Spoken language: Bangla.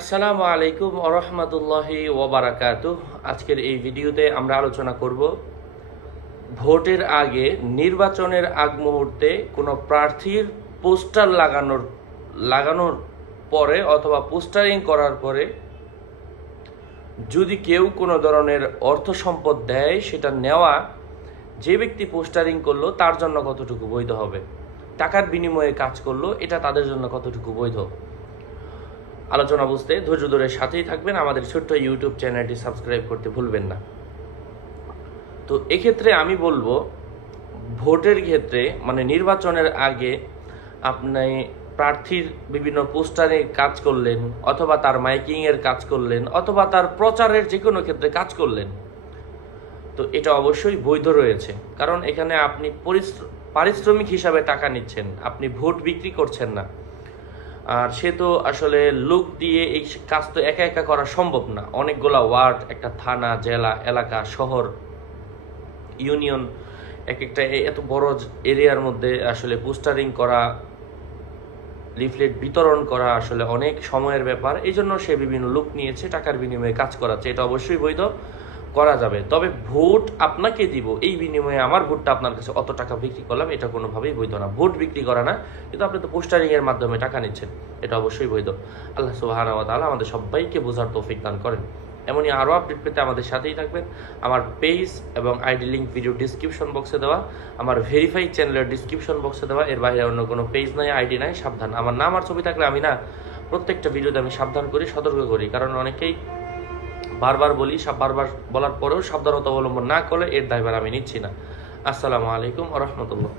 আসসালামু আলাইকুম ওরহমতুল্লাহি ওবারাকাতুহ। আজকের এই ভিডিওতে আমরা আলোচনা করব ভোটের আগে, নির্বাচনের আগ মুহূর্তে কোনো প্রার্থীর পোস্টার লাগানোর পরে অথবা পোস্টারিং করার পরে যদি কেউ কোনো ধরনের অর্থ সম্পদ দেয়, সেটা নেওয়া যে ব্যক্তি পোস্টারিং করলো তার জন্য কতটুকু বৈধ হবে, টাকার বিনিময়ে কাজ করলো এটা তাদের জন্য কতটুকু বৈধ। আলোচনা বুঝতে ধৈর্য ধরে সাথেই থাকবেন, আমাদের ছোট্ট ইউটিউব চ্যানেলটি সাবস্ক্রাইব করতে ভুলবেন না। তো এক্ষেত্রে আমি বলবো, ভোটের ক্ষেত্রে মানে নির্বাচনের আগে আপনি প্রার্থীর বিভিন্ন পোস্টারে কাজ করলেন, অথবা তার মাইকিংয়ের কাজ করলেন, অথবা তার প্রচারের যে কোনো ক্ষেত্রে কাজ করলেন, তো এটা অবশ্যই বৈধ রয়েছে। কারণ এখানে আপনি পারিশ্রমিক হিসাবে টাকা নিচ্ছেন, আপনি ভোট বিক্রি করছেন না। আর সে তো আসলে লোক দিয়ে এই কাজ তো একা একা করা সম্ভব না। অনেকগুলা ওয়ার্ড, একটা থানা, জেলা, এলাকা, শহর, ইউনিয়ন, এক একটা এত বড় এরিয়ার মধ্যে আসলে পোস্টারিং করা, লিফলেট বিতরণ করা আসলে অনেক সময়ের ব্যাপার। এই জন্য সে বিভিন্ন লোক নিয়েছে, টাকার বিনিময়ে কাজ করাচ্ছে, এটা অবশ্যই বৈধ, করা যাবে। তবে ভোট আপনাকে দিব, এই বিনিময়ে আমার ভোটটা আপনার কাছে অত টাকা বিক্রি করলাম, এটা কোনোভাবেই বৈধ না। ভোট বিক্রি করা না, কিন্তু আপনি তো পোস্টারিং এর মাধ্যমে টাকা নিচ্ছেন, এটা অবশ্যই বৈধ। আল্লাহ সুবহানাহু ওয়া তাআলা আমাদের সবাইকে বোঝার তৌফিক দান করেন। এমনই আরও আপডেট পেতে আমাদের সাথেই থাকবেন। আমার পেজ এবং আইডি লিঙ্ক ভিডিও ডিসক্রিপশন বক্সে দেওয়া, আমার ভেরিফাইড চ্যানেলের ডিসক্রিপশন বক্সে দেওয়া। এর বাইরে অন্য কোনো পেজ নাই, আইডি নাই, সাবধান। আমার নাম আর ছবি থাকলে আমি না প্রত্যেকটা ভিডিওতে আমি সাবধান করি, সতর্ক করি। কারণ অনেকেই বারবার বলি, বারবার বলার পরেও সাবধানতা অবলম্বন না করলে এর দায়ভার আমি নিচ্ছি না। আসসালামু আলাইকুম ওয়া রাহমাতুল্লাহ।